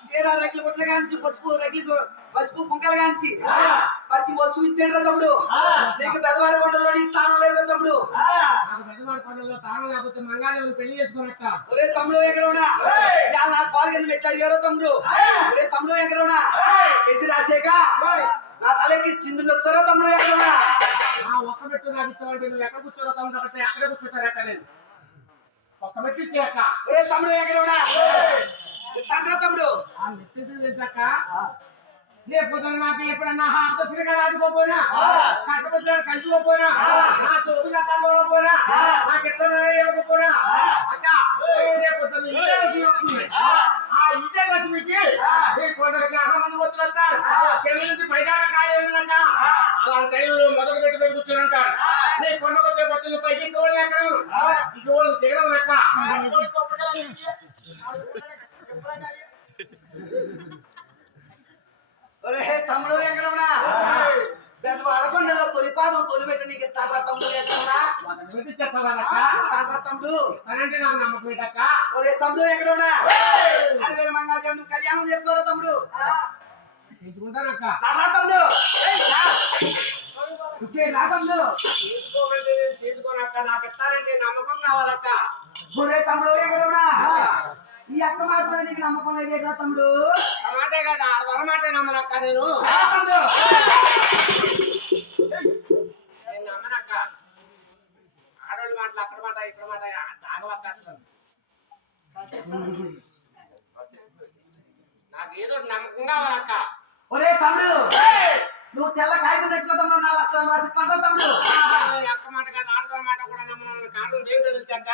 చీర రగిలి గుడ్ల కాంచి పసుపు రగిలి పసుపు కుంకలు కాంచి ప్రతి వస్తువు ఇచ్చాడు తమ్ముడు. నీకు పెదవాడి కొండలో నీ స్థానం లేదు తమ్ముడు. నాకు పెద్దవాడి కొండలో తాను లేకపోతే మంగాదేవుని పెళ్ళి చేసుకోనక్క. ఒరే తమ్ముడు ఎక్కడ ఉన్నా? ఇవాళ నా కాలు కింద పెట్టి అడిగారో తమ్ముడు. ఒరే తమ్ముడు ఎక్కడ ఉన్నా? పెట్టి రాసాక? నా తలకి చిందులు వస్తారో తమ్ముడు ఎక్కడ ఉన్నా? ఆ ఒక్క మెట్టు నాకు నువ్వు ఎక్కడ కూర్చోరో కాబట్టి అక్కడే కూర్చోతారు అక్క నేను. ఒక్క ఇచ్చేయక్క. ఒరే తమ్ముడు ఎక్కడ ఉన్నా? తండ్రా తమ్ముడు? లేకపోతే నాకు ఎప్పుడన్నా హార్ట్ సిరిగా రాదుకోపోయినా కట్టుకొచ్చాడు కంచుకోపోయినా నా చోటు కట్టుకోకపోయినా నాకు ఎట్లా ఇవ్వకపోయినా అక్క లేకపోతే. ఆ. ఇదే వచ్చి మీకు ఈ కొండకి చాలా మంది వస్తున్నారు కింద నుంచి పైదాకా కాలేదన్నాక అలాంటి టైంలో మొదలు పెట్టి పెట్టి కూర్చొని ఉంటారు. నీ కొండకు వచ్చే బతులు పైకి దిగడం లెక్క ఒరే తమ్ముడు ఎక్కడ ఉన్నా పెద్దవాడ కొండలో తొలి పాదం తొలి పెట్టి నీకు తండ్రా తమ్ముడు తండ్రా తమ్ముడు. ఒరే తమ్ముడు ఎక్కడ ఉన్నా అడివేరు మంగాదేవుడు కళ్యాణం చేసుకోరా తమ్ముడు. నడరా తమ్ముడు. చేసుకోనక్క. నాకు ఇస్తానంటే నమ్మకం కావాలక్క. ఒరే తమ్ముడు ఎక్కడ ఉన్నా ఈ అక్క మాట నీకు నమ్మకం లేదు ఎక్కడ తమ్ముడు? మాటే కదా ఆడవాళ్ళ మాటే నమ్మనక్క నేను. నేను నమ్మనక్క. ఆడవాళ్ళ మాటలు అక్కడ మాట ఇక్కడ మాట తాగవక్క అసలు నాకు ఏదో నమ్మకం కావాలక్క. ఒరే తమ్ముడు నువ్వు తెల్ల కాగితం తెచ్చుకో తమ్ముడు నా లక్షలు రాసి పంట తమ్ముడు. అక్క మాట కాదు ఆడవాళ్ళ మాట కూడా నమ్మను కాదు దేవుడు తెలిసాక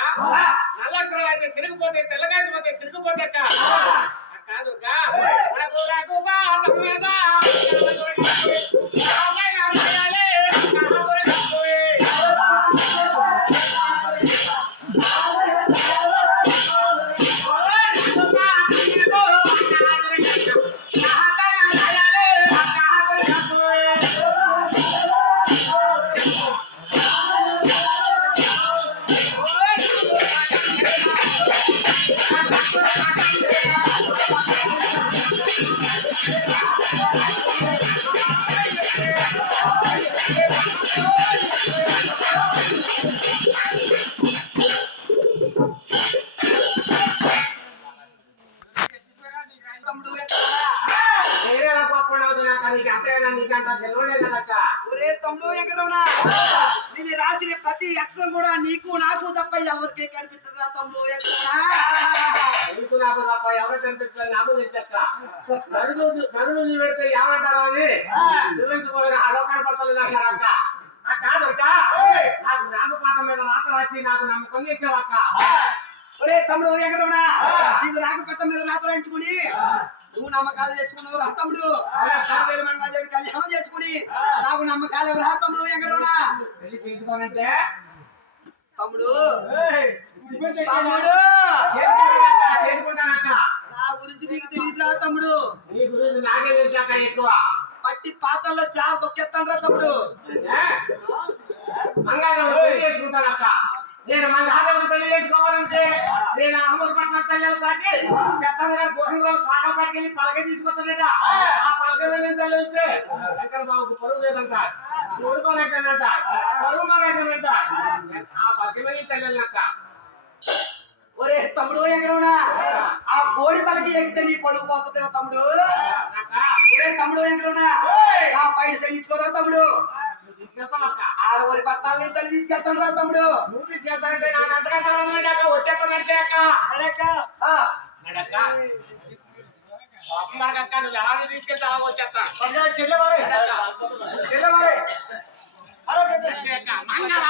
నల్ల అక్షరాలు అయితే సిరిగిపోతే తెల్లగాయలు పోతే సిరిగిపోతే అక్క. నాకు ఒరే తమ్ముడు ఎక్కడ ఉన్నా నేను రాసిన ప్రతి అక్షరం కూడా నీకు నాకు తప్ప ఎవరికి కనిపించదురా తమ్ముడు ఎక్కడ ఉన్నా? నీకు నాకు తప్ప ఎవరు కనిపించలేదు? నాకు తెచ్చక్క నడుము నడుము నీ పెడితే ఏమంటారు అని చూపించుకోవాలి అలో కనపడుతుంది నాకు నాకు నాకు పాఠం మీద రాత రాసి నాకు నమ్మకం చేసావక్క. ఒరే తమ్ముడు ఉన్నా నీకు రాక పెట్ట మీద రాత రాయించుకుని నువ్వు నమ్మకాలు చేసుకున్నావు రా తమ్ముడు. సర్వేల మంగాదేవి కళ్యాణం చేసుకుని నాకు నమ్మకాలు ఎవరు రా తమ్ముడు ఎక్కడ ఉన్నా పెళ్ళి చేసుకోనంటే తమ్ముడు. తమ్ముడు. నా గురించి నీకు తెలియదురా తమ్ముడు. నీ గురించి నాకే తెలిసాక ఎక్కువ. పట్టి పాత్రలో చారు పెళ్ళి చేసుకుంటానక్క నేను మంగాదేవుడు పెళ్ళి చేసుకోవాలంటే నేను అహ్మదపట్నం కళ్యాణ్ తాకి చెత్తగా గోహంలో సాగ పట్టుకెళ్ళి పలక తీసుకొస్తాడట ఆ పలక మీద తల్లిస్తే శంకర బాబుకు పరువు లేదంట. ఊరుకోలు ఎక్కడంట పరువు మన ఎక్కడంట ఆ పలక మీద తల్లినక్క ఒరే తమ్ముడు ఎక్కడ ఆ కోడి పలకి ఎక్కితే నీ పరుగు పోతుందిరా తమ్ముడు. అక్క ఒరే తమ్ముడు ఉన్నా. నా పైన సైనించుకోరా తమ్ముడు. ఆడవరి పట్టాలని తల్లి తీసుకెళ్తాను రా తమ్ముడు. నడిచాక నువ్వు ఎలా తీసుకెళ్తే వచ్చేస్తా చెల్లెవారే చెల్లెవారే మంగళ